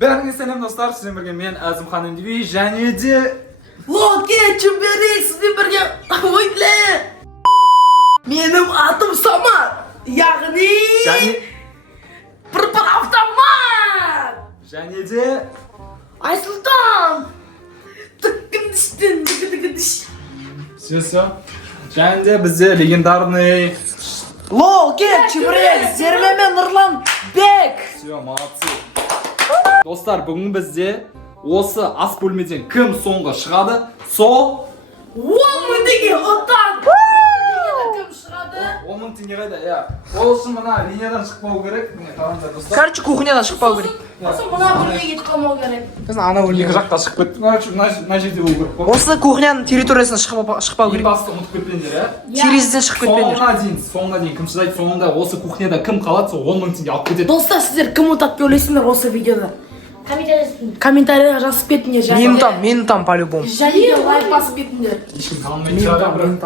Бәріңе сәлем достар, сізбен бірге мен Әзімхан Үндібей және де Локе, чемберек, сізбен бірге ойтле. Менің атым Самат, яғни бір автомат. және де Айсұлтан. Тікіндіштен, тікіндіш. Все. Және де бізде легендарный Локе, чемберек, Зермемен Нұрлан Бек. Все, молодцы. Достар, бүгін бізде осы ас бөлмеден кім соңғы шығады, сол 10 мың теңге ұтан. Кім шығады? 10 мың теңге қайда, иә. Ол үшін мына линиядан шықпау керек. Міне қараңдар достар. Короче, кухнядан шықпау керек. Осы мына бөлмеге кетіп қалмау керек. Сосын ана бөлмеге жаққа шығып кетті. Мына жерде болу керек қой. Осы кухняның территориясына шықпау керек. Басты ұмытып кетпеңдер, иә. Терезеден шығып кетпеңдер. Соңына дейін кім шыдайды, соңында осы кухняда кім қалады, сол 10 мың теңге алып кетеді. Достар, сіздер кім ұтады деп ойлайсыңдар осы видеода? Комментарияға жазып кетіңдер. Мен ұтам по-любому. Және де лайк басып кетіңдер. Ешкім танымайды шығар.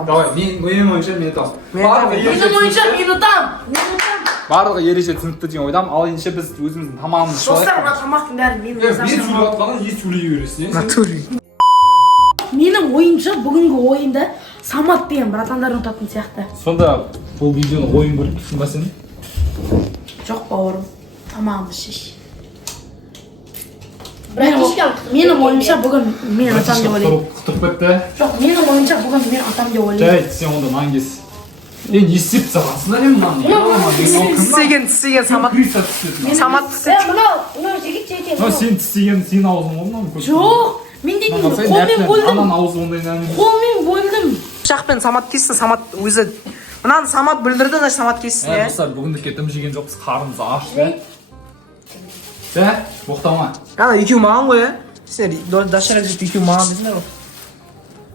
Давай, менің ойымша мен ұтамын. Менің ойымша мен ұтам. Барлығы ереже түсінікті деген ойдамын. Ал ендеше біз өзіміздің тамағымызды ішіп алайық. Достар, мына тамақтың бәрін мен Мен сөйлеп жатқаннан не сөйлей бересің? Натури. Менің ойымша бүгінгі ойында Самат деген братандар ұтатын сияқты. Сонда бұл видеоны ойын көріп тұрсың ба сен? Жоқ бауырым, тамағымды шеш. Менің ойымша бүгін мен атам деп ойлаймын. Құтырып кетті. Жоқ, менің ойымша бүгін мен атам деп ойлаймын. Жай, сен онда нан кес. Не істеп сағансыңдар ем нан? Тістеген Самат. Самат тістеп. Мынау жігіт жейтен. Сен тістеген сен аузың болды ма? Жоқ, мен де қолмен бөлдім. Анан аузы ондай нан. Қолмен бөлдім. Пышақпен Самат кесті, Самат өзі. Мынаны Самат бүлдірді, значит Самат кесті. Достар, бүгіндікке дым жеген жоқпыз, қарнымыз аш. Жә, боқтама. Ана екеу маған ғой, сендер дашарак деп екеу маған десіңдер ғой.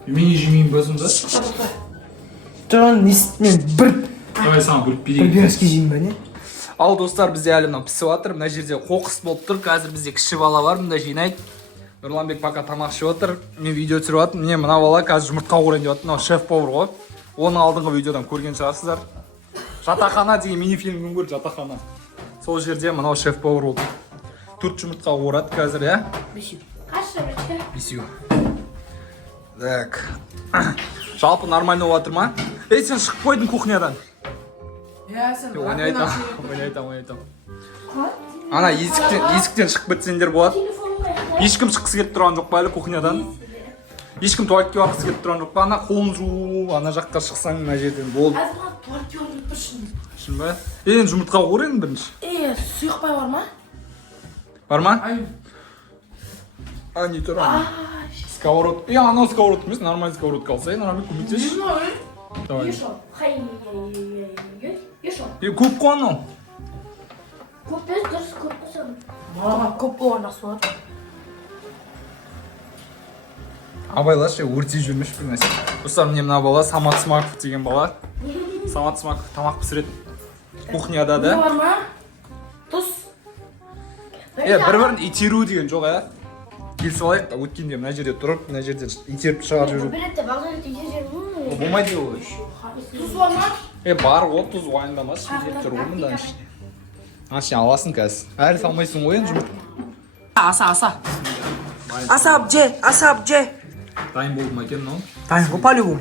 Мен жемеймін бөзімді. Тұрған мен бір Давай саған бөліп берейін. береске жеймін ба не? Ал достар, бізде әлі мынау пісіп жатыр. Мына жерде қоқыс болып тұр. Қазір бізде кіші бала бар, мында жинайды. Нұрланбек пока тамақ ішіп отыр. Мен видео түсіріп жатырмын. Міне мына бала қазір жұмыртқа қуырайын деп жатыр. Мынау шеф-повар ғой. Оның алдыңғы видеодан көрген шығарсыздар. Жатақхана деген мини-фильмін көрді, жатақхана. Сол жерде мынау шеф-повар болды. 4 жұмыртқа қуырады қазір, иә? Бесеу. Так. Жалпы нормально отыр ма? Ей, сен шығып қойдың кухнядан. Иә, сен Ойнайтам. Ана есіктен шығып кетсеңдер болады. Ешкім шыққысы келіп тұрған жоқ па әлі кухнядан? Ешкім туалетке барғысы келіп тұрған жоқ па? Ана қолын жуу, ана жаққа шықсаң мына жерден болды. туалетке барып тұршын. Шын ба? Енді жұмыртқа қуыр енді бірінші. Сұйықпай бар ма? Бар ма? Не тұр ана? Сковородка. Анау сковородка емес, нормальный сковородка алса, нормально көмектесші. Давай. Көп қой анау. Көп болған жақсы болады. Абайлашы, өртей жүрмеш бір нәрсе. Достар, міне мына бала Самат Смаков деген бала. Самат Смаков тамақ пісіреді. Кухняда да. Бар ма? Тұз. Бір-бірін итеру деген жоқ, ә? Келісіп алайық, өткенде мына жерде тұрып, мына жерде итеріп шығарып жүру. Болмайды ол. Тұз бар ма? Бар, ол тұз уайымдамас, деп тұр ғой мында. Сен аласың қазір. Әлі салмайсың ғой енді жұмыртқа. Аса. Асап же. Дайын болды ма екен мынау? Дайын ғой, по-любому.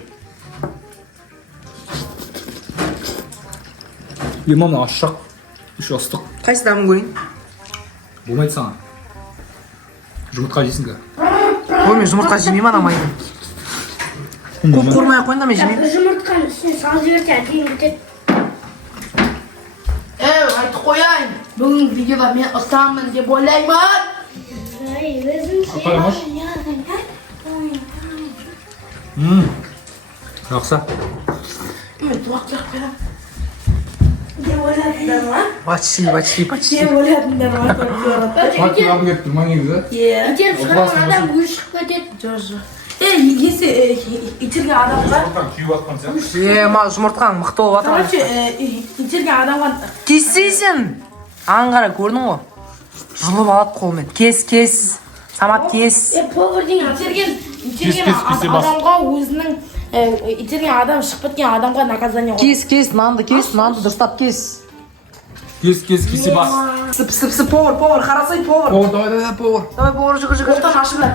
Мына ашық, еще ыстық. Қайсы дамын көрейін? Болмайды саған. Жұмыртқа жейсің ка? Ой, мен жұмыртқа жемеймін анамайды. Көп қормай қойын да мен жемеймін. Жұмыртқаның үстіне салып жіберсе әдейін кетеді. Айтып қояйын. Бүгін видеода мен ұстамын деп ойлаймын. Апарамаш? Жақсы. Мен туақ керек берем. Деп ойладыңдар ма? Почти. Деп ойладыңдар ма? Батырағым келіп тұр ма негізі? Итеріп шығарған адам өзі шығып кетеді. Жоқ. Итерген адамға... Күйіп атқан сен? Ма жұмыртқаң мықты болып атыр. Короче, итерген адамға... Кессейсің. Аңын қара көрдің ғой. Жұлып алады қолмен. Кес. Самат кес. Повардің Итерген адамға өзінің... Итерген адам шығып кеткен адамға наказание қой. Кес, нанды дұрыстап кес. кесе бас. Псы, повар, қарасай, повар. Давай, повар. Давай, повар, жүгір. Ортаны ашыңдар.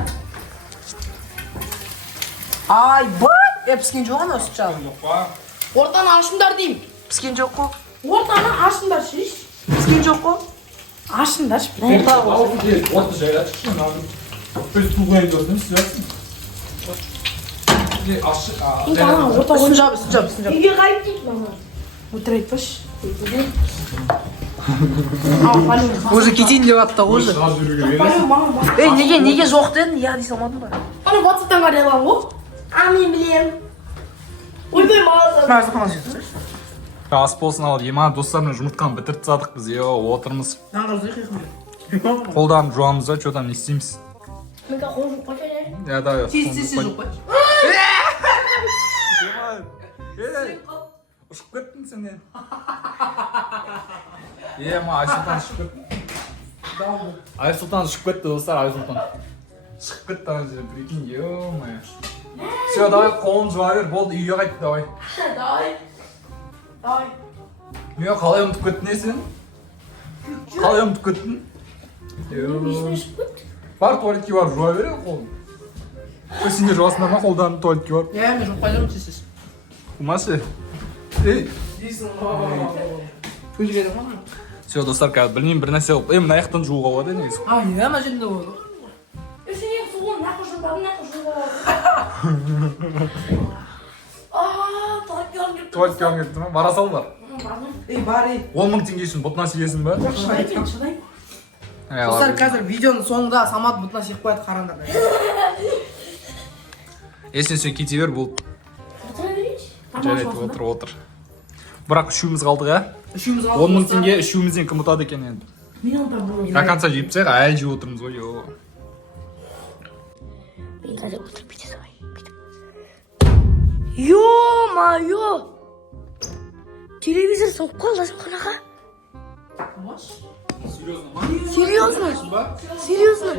Айбай! Піскен жоқ ана сүт жағын. Жоқ па? Ортаны ашыңдар деймін. Піскен жоқ қой. Ортаны ашыңдар шеш. Піскен жоқ қой. Ашыңдар. Orta жайға шықшын abi. Böyle tuğlayı gördün süzersin. Aşık. Сүт жабы. Үйге қайып дейді мама. Отыр айтпаш. Ал, Уже кетейін деп атты уже. Неге жоқ дедің? Я дей салмадың ба? Ана WhatsApp-тан қарайлам ғой. Мен білем. Ойбай маған. Мағазы қамал жетті. Ас болсын ал, ема достармен жұмыртқаны бітіріп тастадық біз, отырмыз. Қолдан жуамыз да, что-там не істейміз. Менде қол жоқ қой және. Я да. Тез жоқ қой. Ұшып кеттің сенен. Ема Айсұлтан ұшып кетті. Айсұлтан ұшып кетті достар, Айсұлтан. Шығып кетті ана жерден, прикинь, ё-моё. Все, давай қолын жуа бер, болды, үйге қайт, давай. Давай. Қалай ұмытып кеттің сен? Қалай ұмытып кеттің? Есіме шығып кетті. Бар туалетке барып жуа бере қолын. Сендер жуасыңдар ма қолдан туалетке барып? Я мен жоқ қайдам тесіз. Умасы? Ей! Дейсің көзгедің ма? Все, достар, қазір білмеймін бір нәрсе қылып. Мына аяқтан жууға болады негізі. Не ана жерінде болады? Сен суын нақы жұрбадың, Туалетке алып кетті ма? Бара сал бар. Бар 10 000 теңге үшін бұтына сиесің ба? Шыдай. Достар қазір видеоның соңында Самат бұтына сиіп қояды қараңдар. Сен сөй кете бер, бұл Отыра берейінші. жарайды, отыр. Бірақ үшеуміз қалдық, ә? Үшеуміз 10 000 теңге үшеумізден кім ұтады екен енді? Мен онда бұл. До конца жеп тастайық, әлі жеп отырмыз ғой, Мен қазір отырып кете салайын. Ё-моё! Телевизор соғып қалды қанаға. Серьезно?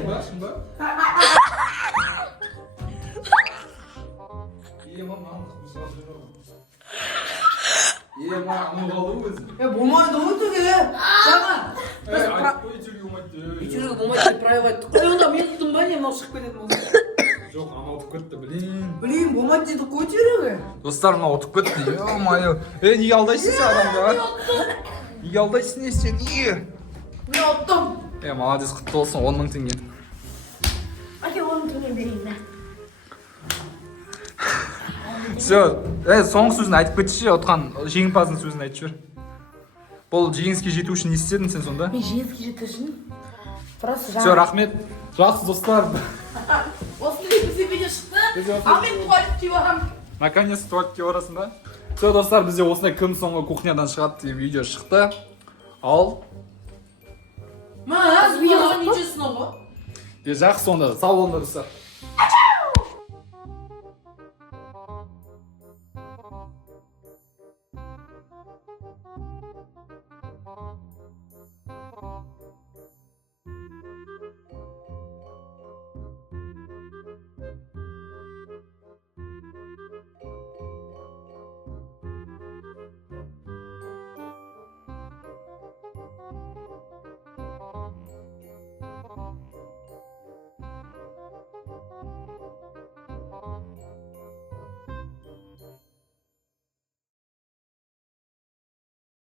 Болмайды ғой түге. Жаңа. Итюрге болмайды деп правил айттық. Қой онда мен тұттым ба не мынау шығып кететін болса. Жоқ, ана ұтып кетті, білейін. Білейін, болмайды дедік қой тюрге. Достар, мына ұтып кетті, ё-моё. Неге алдайсың сен адамға? Неге алдайсың сен, неге? Мен ұттым. Молодец, құтты болсын, 10 000 теңге. Әке, 10 теңге берейін бе. Все, соңғы сөзін айтып кетші, отқан жеңімпаздың сөзін айтып жібер. Бұл жеңіске жету үшін не істедің сен сонда? Мен жеңіске жету үшін просто Все, рахмет. Жақсы достар. осындай бізде видео шықты. А мен туалетке барамын. Наконец-то туалетке барасың ба? Все, достар, бізде осындай кім соңғы кухнядан шығады деген видео шықты. Ал Ма, видеоға не жесін ғой? жақсы сонда, сау болыңдар достар.